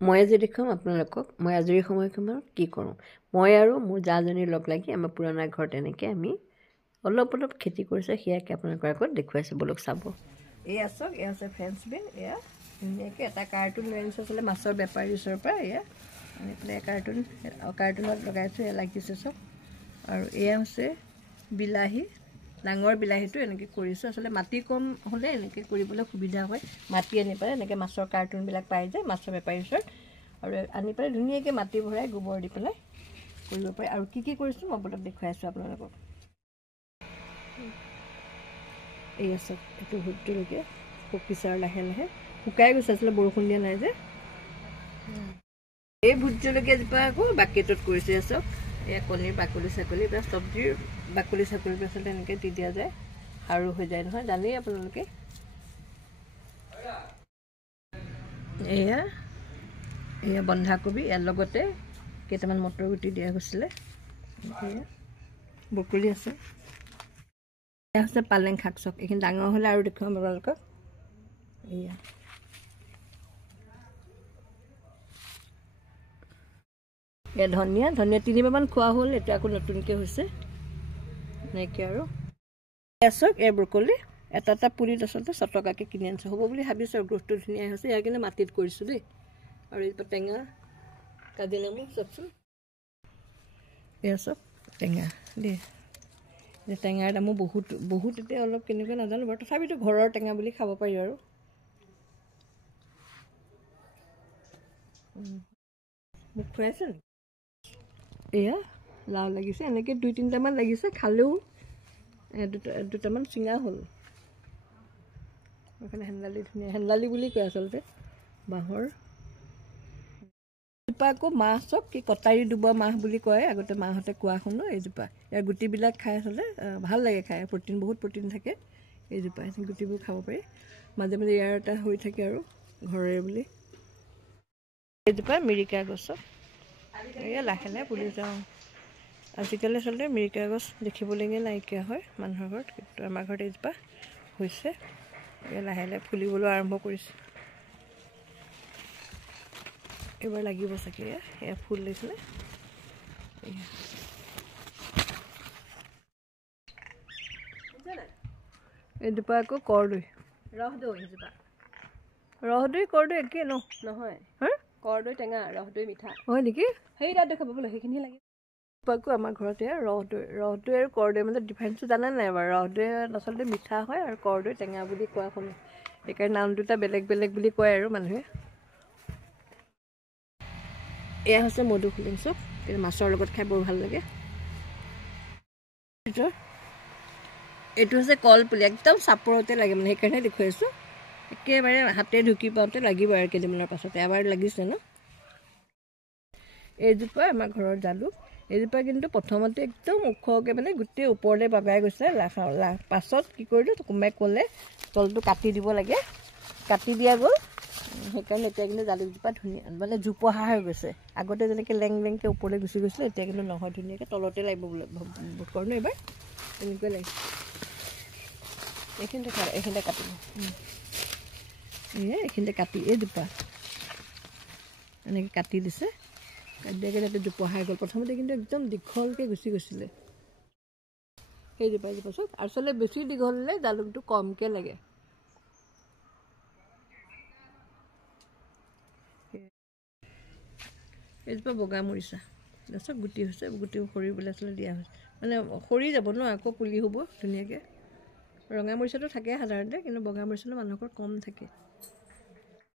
মই আজি দেখুৱাম আপোনালোকক মই আজৰি সময়খনত কি কৰোঁ। মই আৰু মোৰ জাজনীৰ লগ লাগি আমাৰ পুৰণা ঘৰত এনেকৈ আমি অলপ অলপ খেতি কৰিছে, সেয়াকে আপোনালোকৰ আগত দেখুৱাইছোঁ, বলক চাব। এয়া চাওক, এয়া হৈছে ফ্ৰেঞ্চ বিন। এয়া ধুনীয়াকৈ এটা কাৰ্টুন লৈ আনিছোঁ আচলতে মাছৰ বেপাৰীৰ ওচৰৰ পৰা। এয়া আনি পেলাই কাৰ্টুনত লগাইছোঁ, এয়া লাগিছে চব। আৰু এয়া হৈছে বিলাহী, ডাঙৰ বিলাহীটো এনেকৈ কৰিছোঁ। আচলতে মাটি কম হ'লে এনেকৈ কৰিবলৈ সুবিধা হয়। মাটি আনি পেলাই এনেকৈ মাছৰ কাৰ্টুনবিলাক পাই যায় মাছৰ বেপাৰীৰ ওচৰত, আৰু আনি পেলাই ধুনীয়াকৈ মাটি ভৰাই গোবৰ দি পেলাই কৰিব পাৰি। আৰু কি কৰিছোঁ মই আপোনাক দেখুৱাই আছোঁ আপোনালোকক। এই আছে এইটো ভোট জলকীয়া পকিছে আৰু লাহে লাহে শুকাই গৈছে, আচলতে বৰষুণ দিয়া নাই যে। এই ভোট জলকীয়াজোপা আকৌ বাকেটত কৰিছে চাওক। এয়া কণীৰ বাকলি চাকলি বা চব্জিৰ বাকলি চাকলিবোৰ আচলতে এনেকৈ দি দিয়া যায়, সাৰো হৈ যায় নহয়, জানেই আপোনালোকে। এয়া বন্ধাকবি, ইয়াৰ লগতে কেইটামান মটৰ গুটি দিয়া গৈছিলে। এয়া ব্ৰকলি আছে। এয়া হৈছে পালেং শাক চাওক, এইখিনি ডাঙৰ হ'লে আৰু দেখুৱাম আপোনালোকক। এয়া ধনিয়া 3বাৰমান খোৱা হ'ল, এতিয়া আকৌ নতুনকৈ হৈছে এনেকৈ। আৰু চাওক এই ব্ৰকলি এটা এটা পুলিত আচলতে 100 টকাকৈ কিনি আনিছোঁ, হ'ব বুলি ভাবিছোঁ। আৰু গ্ৰোথটো ধুনীয়া হৈছে। ইয়াৰ কিন্তু মাটিত কৰিছোঁ দেই। আৰু এই টেঙা কাজি নেমু চাওকচোন, এয়া চব টেঙা দেই। টেঙাৰ দামো বহুত এতিয়া অলপ কেনেকুৱা নাজানো বাৰু, তথাপিতো ঘৰৰ টেঙা বুলি খাব পাৰি। আৰু মোক খুৱাইছে নেকি? এয়া লাও লাগিছে, এনেকৈ 2-3টামান লাগিছে, খালেও দুটামান চিঙা হ'ল। এইফালে হেন্দালি, ধুনীয়া হেন্দালি বুলি কয় আচলতে বাঁহৰ। এজোপা আকৌ মাহ চব কি কটাৰী দুবা মাহ বুলি কয়, আগতে মাহঁতে কোৱা শুনো। এইজোপা ইয়াৰ গুটিবিলাক খাই আচলতে ভাল লাগে খাই, বহুত প্ৰটিন থাকে এইজোপা। গুটিবোৰ খাব পাৰি। মাজে মাজে ইয়াৰ এটা হৈ থাকে আৰু ঘৰৰে বুলি। এইজোপা মিৰিকা গছ, এয়া লাহে লাহে পুলি যাওঁ। আজিকালি আচলতে মিৰিকা গছ দেখিবলৈকে নাইকিয়া হয় মানুহৰ ঘৰত, কিন্তু আমাৰ ঘৰত এইজোপা হৈছে। এয়া লাহে লাহে ফুলিবলৈ আৰম্ভ কৰিছে। এইবাৰ লাগিব চাগে। এয়া ফুল লৈছিলে। এইজোপা আকৌ কৰদৈ, ৰহদৈ। এইজোপা ৰহদৈ কৰদৈ একেই নহয়? কৰদৈ টেঙা, ৰহদৈ মিঠা হয় নেকি? সেই তাত দেখাব বোলে, সেইখিনিহে লাগে। আকৌ আমাৰ ঘৰতে ৰহদৈ আৰু কৰদৈ মানে ডিফাৰেঞ্চটো জানে নাই বাৰু? ৰহদৈ আচলতে মিঠা হয় আৰু কৰদৈ টেঙা বুলি কোৱা শুনো। সেইকাৰণে নাম দুটা বেলেগ বেলেগ বুলি কয় আৰু মানুহে। এয়া হৈছে মধুসোলেং চব, কিন্তু মাছৰ লগত খাই বৰ ভাল লাগে। এইটো হৈছে কলপুলি, একদম চাপৰতে লাগে মানে, সেইকাৰণে দেখুৱাইছোঁ। একেবাৰে হাতে ঢুকি পাওঁতে লাগিব আৰু কেইদিনমানৰ পাছতে। এবাৰ লাগিছে ন। এইজোপা আমাৰ ঘৰৰ জালুক। এইজোপা কিন্তু প্ৰথমতে একদম ওখকৈ মানে গোটেই ওপৰলৈ বাগাই গৈছে। পাছত কি কৰিলোঁ, কোনোবাই ক'লে তলটো কাটি দিব লাগে, কাটি দিয়া গ'ল। সেইকাৰণে এতিয়া কিন্তু জালুকজোপা ধুনীয়া মানে জোপোহা হৈ গৈছে। আগতে যেনেকৈ লেংকৈ ওপৰলৈ গুচি গৈছিলে, এতিয়া কিন্তু নহয়, ধুনীয়াকৈ তলতে লাগিব বোলে কৰোঁ ন এইবাৰ, তেনেকুৱাই লাগিছে। এইখিনিতে কাটিলোঁ, এইখিনিতে কাটি এইজোপা এনেকৈ কাটি দিছে। কাটি দিয়াকৈ তাতে জোপোহাই গ'ল। প্ৰথমতে কিন্তু একদম দীঘলকৈ গুচি গৈছিলে সেইজোপা চব। আচলতে বেছি দীঘল হ'লে জালুকটো কমকৈ লাগে। এইজোপা বগা মৰিচা, চব গুটি হৈছে, গুটিবোৰ সৰিবলৈ আচলতে দিয়া হৈছে, মানে সৰি যাব ন, আকৌ পুলি হ'ব ধুনীয়াকৈ। ৰঙা মৰিচাটো থাকে সাধাৰণতে, কিন্তু বগা মৰিচাটো মানুহৰ কম থাকে।